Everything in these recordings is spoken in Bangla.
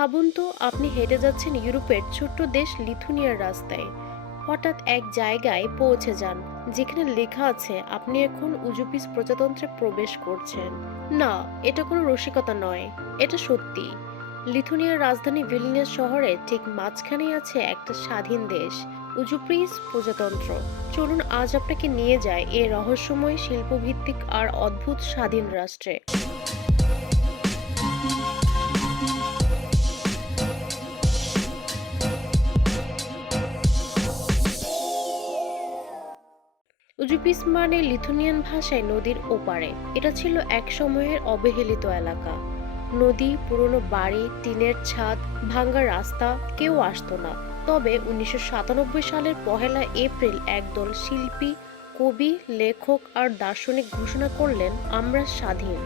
ভাবুন তো, আপনি হেঁটে যাচ্ছেন ইউরোপের ছোট্ট দেশ লিথুনিয়ার রাস্তায়। হঠাৎ এক জায়গায় পৌঁছে যান, যেখানে লেখা আছে, আপনি এখন উজুপিস প্রজাতন্ত্রে প্রবেশ করছেন। না, এটা কোনো রসিকতা নয়, এটা সত্যি। লিথুনিয়ার রাজধানী ভিলনিয়াস শহরে ঠিক মাঝখানেই আছে একটা স্বাধীন দেশ উজুপ্রিস প্রজাতন্ত্র। চলুন, আজ আপনাকে নিয়ে যায় এই রহস্যময়, শিল্পভিত্তিক আর অদ্ভুত স্বাধীন রাষ্ট্রে। উজুপিস মানে লিথুনিয়ান ভাষায় নদীর ওপারে। এটা ছিল এক সময়ের অবহেলিত এলাকা। নদী, পুরনো বাড়ি, টিনের ছাদ, ভাঙ্গা রাস্তা, কেউ আসতো না। তবে উনিশশো সাতানব্বই সালের পহেলা এপ্রিল একদল শিল্পী, কবি, লেখক আর দার্শনিক ঘোষণা করলেন, আমরা স্বাধীন।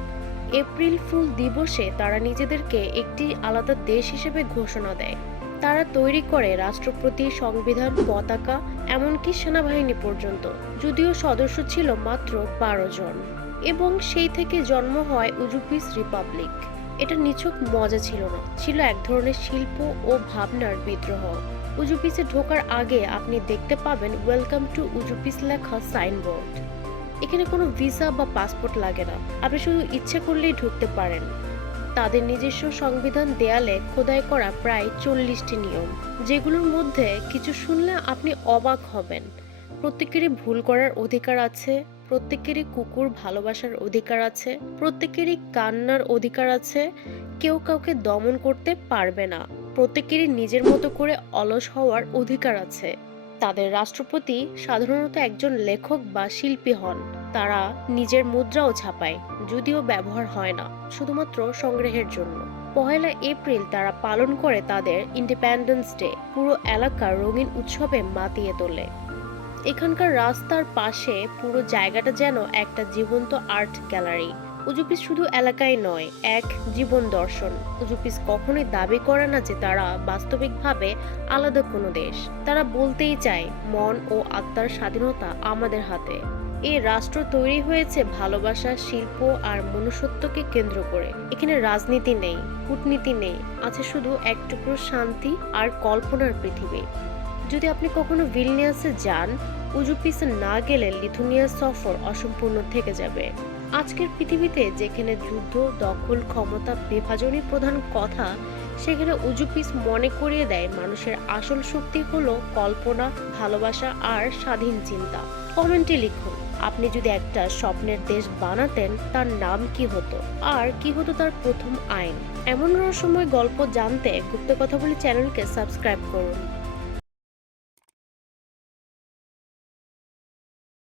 এপ্রিল ফুল দিবসে তারা নিজেদেরকে একটি আলাদা দেশ হিসেবে ঘোষণা দেয়। তারা তৈরি করে রাষ্ট্রপতি, সংবিধান, পতাকা, এমনকি সেনাবাহিনী পর্যন্ত। যদিও সদস্য ছিল মাত্র বারো জন। এবং সেই থেকে জন্ম হয় উজুপিস রিপাবলিক। এটা নিছক মজা ছিল না। ছিল এক ধরনের শিল্প ও ভাবনার বিদ্রোহ। উজুপিসে ঢোকার আগে আপনি দেখতে পাবেন ওয়েলকাম টু উজুপিস লেখা সাইনবোর্ড। এখানে কোনো ভিসা বা পাসপোর্ট লাগে না। আপনি শুধু ইচ্ছে করলেই ঢুকতে পারেন। তাদের নিজস্ব সংবিধান দেয়ালে খোদাই করা প্রায় চল্লিশটি নিয়ম, যেগুলোর মধ্যে কিছু শুনলে আপনি অবাক হবেন। প্রত্যেকেরই ভুল করার অধিকার আছে, প্রত্যেকেরই কুকুর ভালোবাসার অধিকার আছে, প্রত্যেকেরই কান্নার অধিকার আছে, কেউ কাউকে দমন করতে পারবে না। প্রত্যেকেরই নিজের মতো করে অলস হওয়ার অধিকার আছে। তাদের রাষ্ট্রপতি সাধারণত একজন লেখক বা শিল্পী হন। তারা নিজের মুদ্রাও ছাপায়, যদিও ব্যবহার হয় না, শুধুমাত্র সংগ্রহের জন্য। পহেলা এপ্রিল তারা পালন করে তাদের ইন্ডিপেন্ডেন্স ডে পুরো এলাকা রঙিন উৎসবে মাতিয়ে তোলে। এখানকার রাস্তার পাশে পুরো জায়গাটা যেন একটা জীবন্ত আর্ট গ্যালারি। উজুপিস শুধু এলাকায় নয়, এক জীবন দর্শন। উজুপিস কখনোই দাবি করে না যে তারা বাস্তবিকভাবে আলাদা কোনো দেশ। তারা বলতেই চায়, মন ও আত্মার স্বাধীনতা আমাদের হাতে। এই রাষ্ট্র তৈরি হয়েছে ভালোবাসা, শিল্প আর মনুষ্যত্বকে কেন্দ্র করে। এখানে রাজনীতি নেই, কূটনীতি নেই, আছে শুধু এক টুকরো শান্তি আর কল্পনার পৃথিবী। যদি আপনি কখনো ভিলনিয়াসে যান উজুপিসে না গেলে লিথুনিয়া সফর অসম্পূর্ণ থেকে যাবে। আজকের পৃথিবীতে যেখানে যুদ্ধ, দখল, ক্ষমতা, বিভাজনই প্রধান কথা, সেখানে উজুপিস মনে করিয়ে দেয় মানুষের আসল শক্তি হলো কল্পনা, ভালোবাসা আর স্বাধীন চিন্তা। কমেন্টে লিখুন। আপনি যদি একটা স্বপ্নের দেশ বানাতেন, তার নাম কি হতো? আর কি হতো তার প্রথম আইন? এমন রহস্যময় গল্প জানতে গুপ্ত কথা বলে চ্যানেলকে সাবস্ক্রাইব করুন।